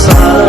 side